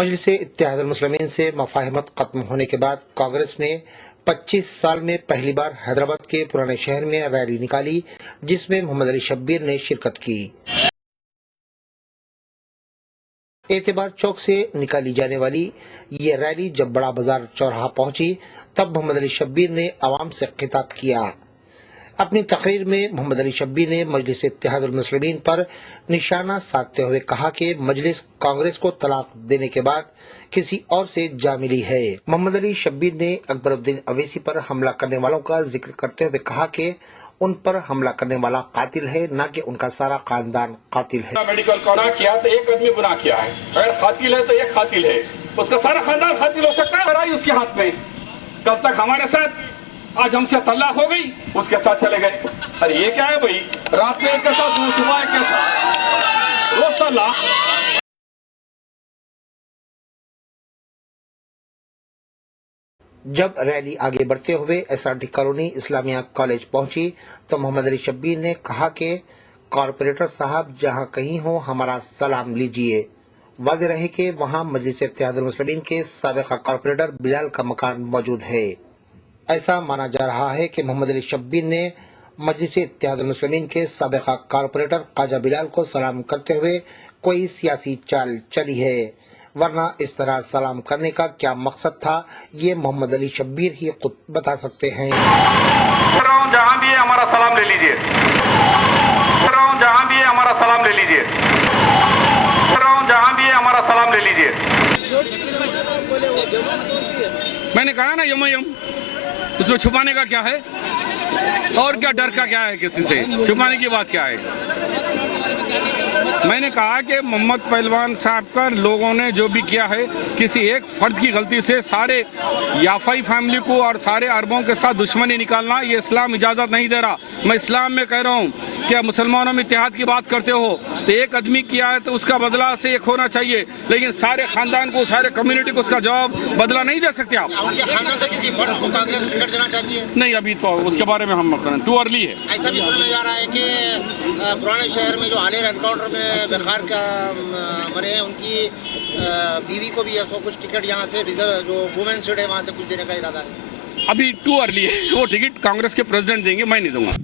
مجلس اتحاد المسلمین سے مفاہمت ختم ہونے کے بعد کانگریس نے 25 سال میں پہلی بار حیدرآباد کے پرانے شہر میں ریلی نکالی، جس میں محمد علی شبیر نے شرکت کی۔ اعتبار چوک سے نکالی جانے والی یہ ریلی جب بڑا بازار چوراہا پہنچی تب محمد علی شبیر نے عوام سے خطاب کیا۔ اپنی تقریر میں محمد علی شبیر نے مجلس اتحاد المسلمین پر نشانہ سادھتے ہوئے کہا کہ مجلس کانگریس کو طلاق دینے کے بعد کسی اور سے جا ملی ہے۔ محمد علی شبیر نے اکبر الدین اویسی پر حملہ کرنے والوں کا ذکر کرتے ہوئے کہا کہ ان پر حملہ کرنے والا قاتل ہے، نہ کہ ان کا سارا خاندان قاتل ہے۔ میڈیکل گناہ کیا تو ایک آدمی گناہ کیا ہے، اگر قاتل ہے تو ایک قاتل ہے، اس کا سارا خاندان قاتل ہو سکتا ہے۔ لڑائی اس کے ہاتھ میں، کل تک ہمارے ساتھ، آج ہم سے طلاق ہو گئی، اس کے ساتھ چلے گئے۔ ارے یہ کیا ہے بھائی، رات میں ایک کے ساتھ، صبح ایک کے ساتھ، روز طلاق۔ جب ریلی آگے بڑھتے ہوئے ایس آر ٹی کالونی اسلامیہ کالج پہنچی تو محمد علی شبیر نے کہا کہ کارپوریٹر صاحب جہاں کہیں ہو ہمارا سلام لیجئے۔ واضح رہے کہ وہاں مجلس اتحاد المسلمین کے سابق کارپوریٹر بلال کا مکان موجود ہے۔ ایسا مانا جا رہا ہے کہ محمد علی شبیر نے مجلس اتحاد المسلمین کے سابق کارپوریٹر خواجہ بلال کو سلام کرتے ہوئے کوئی سیاسی چال چلی ہے، ورنہ اس طرح سلام کرنے کا کیا مقصد تھا یہ محمد علی شبیر ہی خود بتا سکتے ہیں۔ جہاں بھی ہے ہمارا سلام لے لیجئے، جہاں بھی ہے ہمارا سلام لے لیجئے، جہاں بھی ہے ہمارا سلام لے لیجئے۔ میں نے کہا نا یم یم، اس میں چھپانے کا کیا ہے اور کیا ڈر کا کیا ہے، کسی سے چھپانے کی بات کیا ہے۔ میں نے کہا کہ محمد پہلوان صاحب کا لوگوں نے جو بھی کیا ہے، کسی ایک فرد کی غلطی سے سارے یافائی فیملی کو اور سارے عربوں کے ساتھ دشمنی نکالنا یہ اسلام اجازت نہیں دے رہا۔ میں اسلام میں کہہ رہا ہوں کہ مسلمانوں میں اتحاد کی بات کرتے ہو تو ایک آدمی کیا ہے تو اس کا بدلہ سے ایک ہونا چاہیے، لیکن سارے خاندان کو، سارے کمیونٹی کو اس کا جواب بدلہ نہیں دے سکتے آپ۔ نہیں، ابھی تو اس کے بارے میں ہم ٹو ارلی ہے۔ ایسا بھی سنا جا رہا ہے کہ پرانے شہر میں جو حالیہ انکاؤنٹر میں بخار کا مرے ہیں، ان کی بیوی کو بھی ایسا کچھ ٹکٹ یہاں سے ریزرو جو وومن سیٹ ہے وہاں سے کچھ دینے کا ارادہ ہے۔ ابھی ٹو ارلی ہے، وہ ٹکٹ کانگریس کے پریزیڈنٹ دیں گے، میں نہیں دوں گا۔